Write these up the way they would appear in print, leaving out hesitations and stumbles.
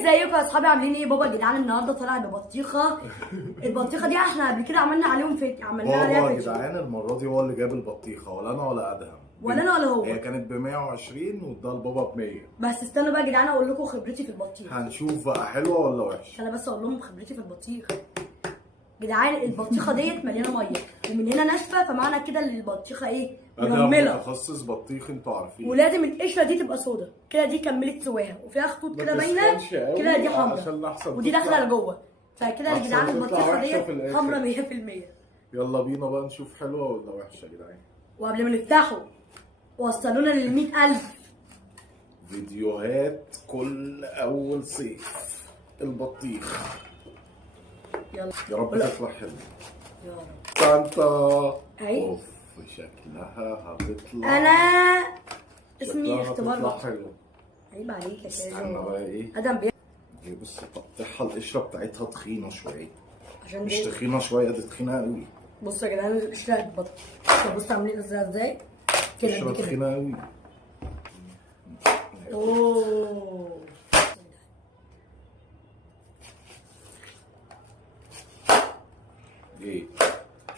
ازيكم يا اصحابي؟ عاملين ايه؟ بابا يا جدعان النهارده طالع ببطيخه. البطيخه دي احنا قبل كده عملنا عليهم عملنا عليها بابا يا جدعان المره دي هو اللي جاب البطيخه، ولا انا ولا ادهم. ولا انا ولا هو. هي كانت ب 120 واداها لبابا ب 100. بس استنوا بقى يا جدعان اقول لكم خبرتي في البطيخ. هنشوف بقى حلوه ولا وحشه. انا بس اقول لهم خبرتي في البطيخ. جدعان البطيخه ديت مليانه ميه ومن هنا ناشفه، فمعنى كده ان البطيخه ايه؟ ادهم منمله. متخصص بطيخ انتوا عارفين. ولازم القشره دي تبقى سودا كده، دي كملت سواها وفيها خطوط كده باينه كده، دي حمراء ودي داخله لجوه، فكده يا جدعان البطيخه ديت حمراء 100%. يلا بينا بقى نشوف حلوه ولا وحشه يا جدعان. وقبل ما نفتحه وصلونا لل 100,000 فيديوهات كل اول صيف البطيخ. يلا يا رب تطلع حلوه. يا رب. طنطا اهي. اوف شكلها هتطلع. انا اسمي اختبار بقى بقى. حلو. عيب عليك يا استنى كازو. بقى ايه. ادم دي بص تقطعها القشره بتاعتها تخينه شويه. عشان مش دي. تخينه شويه، دي تخينه قوي. بصوا يا جدعان القشره البطل. بصوا عاملين ازاي كده قشره دي كده. تخينه قوي. اوه ايه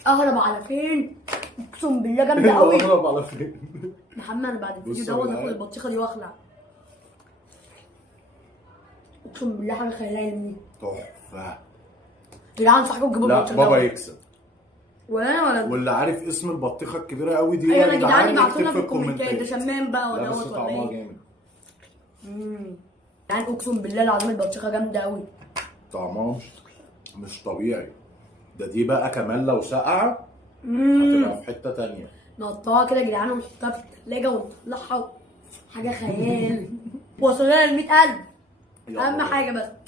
اهرب على فين؟ اقسم بالله جامده قوي. اهرب على فين؟ محمد انا بعد الفيديو بصوا دوت يا هاخد جدعان. البطيخه دي واخلع. اقسم بالله حاجه خياليه. تحفه. يا جدعان صاحبكم جيبوا لا البطيخه بابا دوت. يكسب. ولا انا ولا انت. واللي عارف اسم البطيخه الكبيره قوي دي ايوه يا جدعان ابعتوا لنا يكتب في الكومنتات ده شمام بقى لا ولا بس دوت ولا طعمها ايه؟ جامد. يعني اقسم بالله العظيم البطيخه جامده قوي. طعمها مش طبيعي. دي بقى كمان لو سقعه هتبقى في حته تانية. نقطعها كده يا جدعان ونحطها في الثلاجه ونطلعها حاجه خيال. وصلنا لل 100,000 اهم حاجه بس